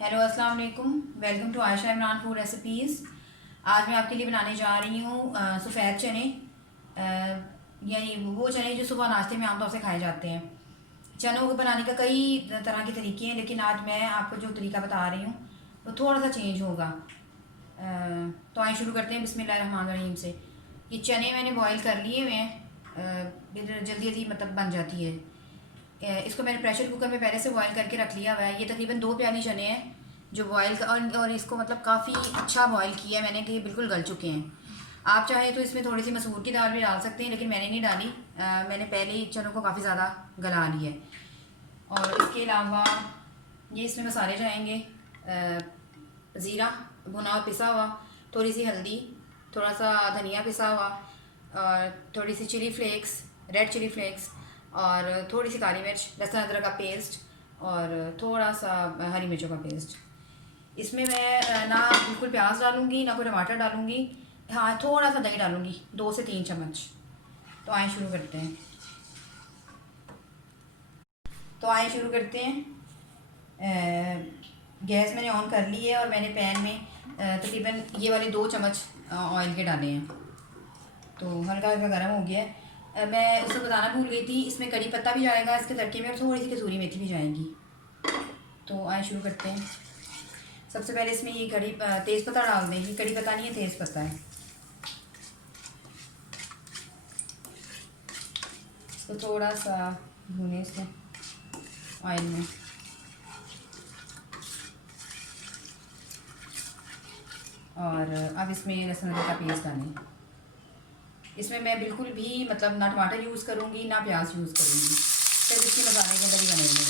Hello अस्सलाम वालेकुम। Welcome to Ayesha Imran food recipes. आज मैं आपके लिए बनाने जा रही हूँ सफ़ेद चने, यानी वो चने जो सुबह नाश्ते में आमतौर से खाए जाते हैं। चनों को बनाने का कई तरह के तरीके हैं, लेकिन आज मैं आपको जो तरीका बता रही हूँ वो थोड़ा सा चेंज होगा। तो आइए शुरू करते हैं बिस्मिल्लाहिर्रहमानिर्रहीम से। ये चने मैंने बॉईल कर लिए हुए हैं, जल्दी जल्दी मतलब बन जाती है। इसको मैंने प्रेशर कुकर में पहले से बॉईल करके रख लिया हुआ है। ये तकरीबन 2 प्याली चने हैं जो बॉईल और इसको मतलब काफ़ी अच्छा बॉईल किया है मैंने कि ये बिल्कुल गल चुके हैं। आप चाहें तो इसमें थोड़ी सी मसूर की दाल भी डाल सकते हैं, लेकिन मैंने नहीं डाली। मैंने पहले ही चनों को काफ़ी ज़्यादा गला लिया है। और इसके अलावा ये इसमें मसाले जाएंगे, ज़ीरा भुना और पिसा हुआ, थोड़ी सी हल्दी, थोड़ा सा धनिया पिसा हुआ, और थोड़ी सी chilli flakes, red chilli flakes, और थोड़ी सी काली मिर्च, लहसुन अदरक का पेस्ट, और थोड़ा सा हरी मिर्चों का पेस्ट। इसमें मैं ना बिल्कुल प्याज डालूँगी ना कोई टमाटर डालूँगी। हाँ, थोड़ा सा दही डालूँगी, 2 से 3 चम्मच। तो आए शुरू करते हैं। गैस मैंने ऑन कर ली है और मैंने पैन में तकरीबन ये वाले 2 चम्मच ऑयल के डाले हैं। तो हल्का हल्का गर्म हो गया है। मैं उसको बताना भूल गई थी, इसमें कड़ी पत्ता भी जाएगा इसके तड़के में, और थोड़ी सी कसूरी मेथी भी जाएगी। तो आए शुरू करते हैं। सबसे पहले इसमें ये तेज़ पत्ता डाल दें। ये कड़ी पत्ता नहीं है, तेज़ पत्ता है। इसको थोड़ा सा भूने इसमें ऑयल में। और अब इसमें लहसुन अदरक का पेस्ट डालें। इसमें मैं बिल्कुल भी मतलब ना टमाटर यूज़ करूँगी ना प्याज यूज़ करूँगी, सिर्फ इसके मसाले के अंदर ही बनेंगे।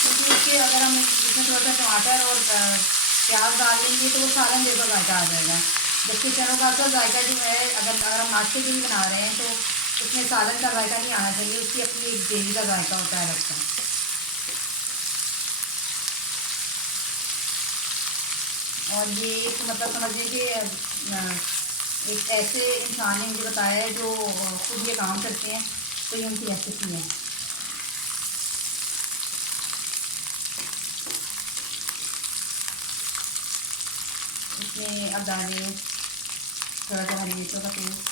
क्योंकि उसके अगर हम इसमें थोड़ा सा टमाटर और प्याज डाल लेंगे तो वो सालन जैसा जायका आ जाएगा। जबकि चनों का असल जायका जो है, अगर हम नाश्ते के लिए बना रहे हैं तो उसमें सालन का जायका नहीं आना चाहिए, उसकी अपनी एक ग्रेवी का जायका होता है अलग सा। और ये एक मतलब समझिए कि एक ऐसे इंसान ने मुझे बताया है जो खुद ये काम करते हैं, तो ये उनकी रेसिपी है। इसमें अब डालें थोड़ा सा हरी मिर्चों का पेस्ट,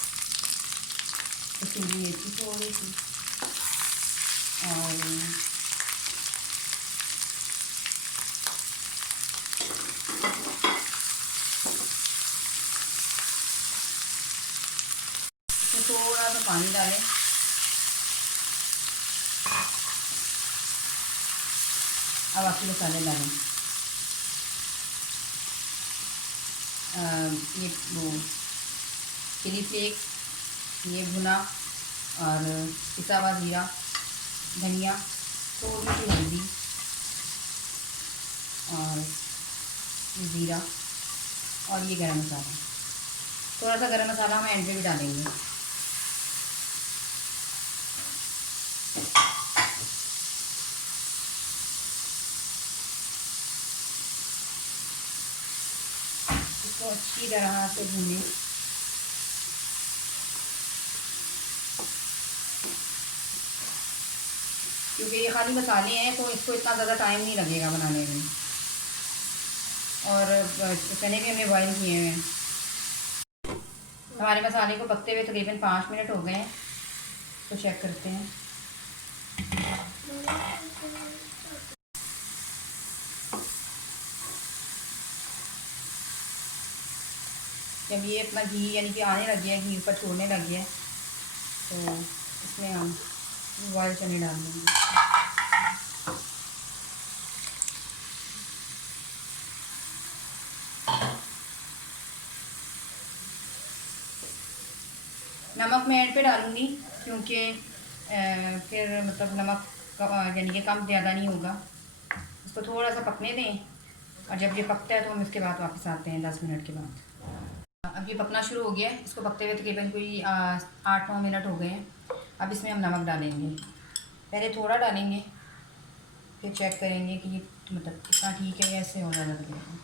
कसूरी मेथी थोड़ी सी, और इसमें थोड़ा सा पानी डालें। अब बाकी मसाले डालें। ये वो चिली फ्लेक्स, ये भुना और पिसा हुआ ज़ीरा, धनिया, थोड़ी सी हल्दी और ज़ीरा, और ये गरम मसाला। थोड़ा सा गरम मसाला हम एंड में भी डालेंगे। इसको अच्छी तरह से भूनें। क्योंकि ये खाली मसाले हैं तो इसको इतना ज़्यादा टाइम नहीं लगेगा बनाने में, और चने भी हमने बॉईल किए हुए हैं। हमारे मसाले को पकते हुए तकरीबन 5 मिनट हो गए हैं, तो चेक करते हैं। जब ये अपना घी यानी कि आने लग गया, घी ऊपर छोड़ने लग गया, तो इसमें हम बॉयल चने डाल देंगे। नमक मैं एंड पे डालूँगी, क्योंकि फिर मतलब नमक यानी कि कम ज़्यादा नहीं होगा। इसको थोड़ा सा पकने दें, और जब ये पकता है तो हम इसके बाद वापस आते हैं 10 मिनट के बाद। अब ये पकना शुरू हो गया है। इसको पकते हुए तकरीबन कोई 8-9 मिनट हो गए हैं। अब इसमें हम नमक डालेंगे। पहले थोड़ा डालेंगे, फिर चेक करेंगे कि ये मतलब कितना ठीक है, ऐसे हो ज़्यादा लगेगा।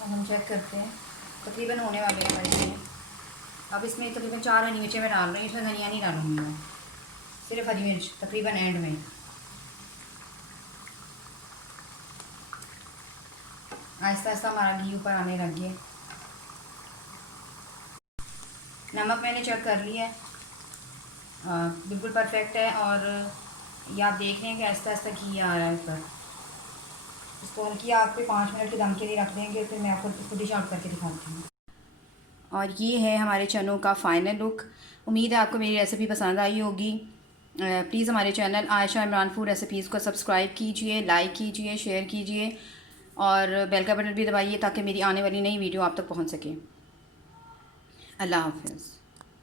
अब हम चेक करते हैं, तकरीबन होने वाले हैं हमारे लिए। अब इसमें तकरीबन 4 हरी मिर्चें मैं डाल रही हूँ, इसमें धनिया नहीं डालूँगी मैं, सिर्फ हरी मिर्च तकरीबन एंड में। आहिस्ता आहिस्ता हमारा घी ऊपर आने लग गया। नमक मैंने चेक कर लिया है, बिल्कुल परफेक्ट है। और ये आप देख रहे हैं कि आहिस्ता आहिस्ता घी आ रहा है ऊपर। इसको हल्की आग पे 5 मिनट के दम के लिए रख देंगे, फिर मैं आपको इसको डिश आउट करके दिखाती हूँ। और ये है हमारे चनों का फ़ाइनल लुक। उम्मीद है आपको मेरी रेसिपी पसंद आई होगी। प्लीज़ हमारे channel Ayesha Imran food recipes को सब्सक्राइब कीजिए, लाइक कीजिए, शेयर कीजिए और बेल का बटन भी दबाइए ताकि मेरी आने वाली नई वीडियो आप तक पहुंच सके। अल्लाह हाफ़िज़।